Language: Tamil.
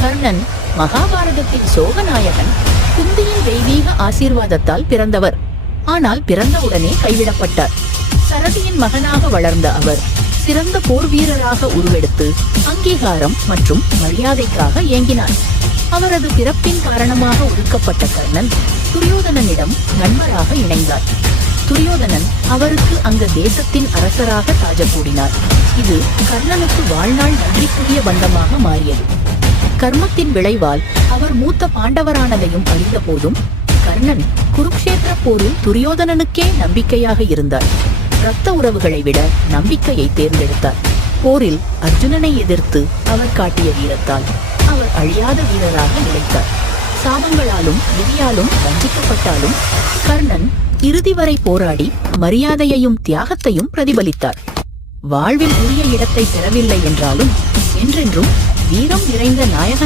கர்ணன் மகாபாரதத்தின் சோகநாயகன். குந்தியின் தெய்வீக ஆசீர்வாதத்தால் பிறந்தவர். ஆனால் பிறந்தவுடனே கைவிடப்பட்டார். சரதியின் மகனாக வளர்ந்த அவர் சிறந்த போர் வீரராக உருவெடுத்து அங்கீகாரம் மற்றும் மரியாதைக்காக ஏங்கினார். அவரது பிறப்பின் காரணமாக ஒதுக்கப்பட்ட கர்ணன் துரியோதனனிடம் நண்பராக இணைந்தார். துரியோதனன் அவருக்கு அங்க தேசத்தின் அரசராக தாஜக்கூடினார். இது கர்ணனுக்கு வாழ்நாள் நன்றிக்குரிய பந்தமாக மாறியது. கர்மத்தின் விளைவால் அவர் மூத்த பாண்டவரானதையும் அறிந்த போதும் கர்ணன் குருக்ஷேத்திர போரில் துரியோதனனுக்கே நம்பிக்கையாக இருந்தார். இரத்த உறவுகளை விட நம்பிக்கையை தேர்ந்தெடுத்தார். போரில் அர்ஜுனனை எதிர்த்து அவர் காட்டிய வீரத்தால் அவர் அழியாத வீரராக நிலைத்தார். சாபங்களாலும் விதியாலும் வஞ்சிக்கப்பட்டாலும் கர்ணன் இறுதி வரை போராடி மரியாதையையும் தியாகத்தையும் பிரதிபலித்தார். வாழ்வில் உரிய இடத்தை பெறவில்லை என்றாலும் என்றென்றும் வீரம் நிறைந்த நாயகன்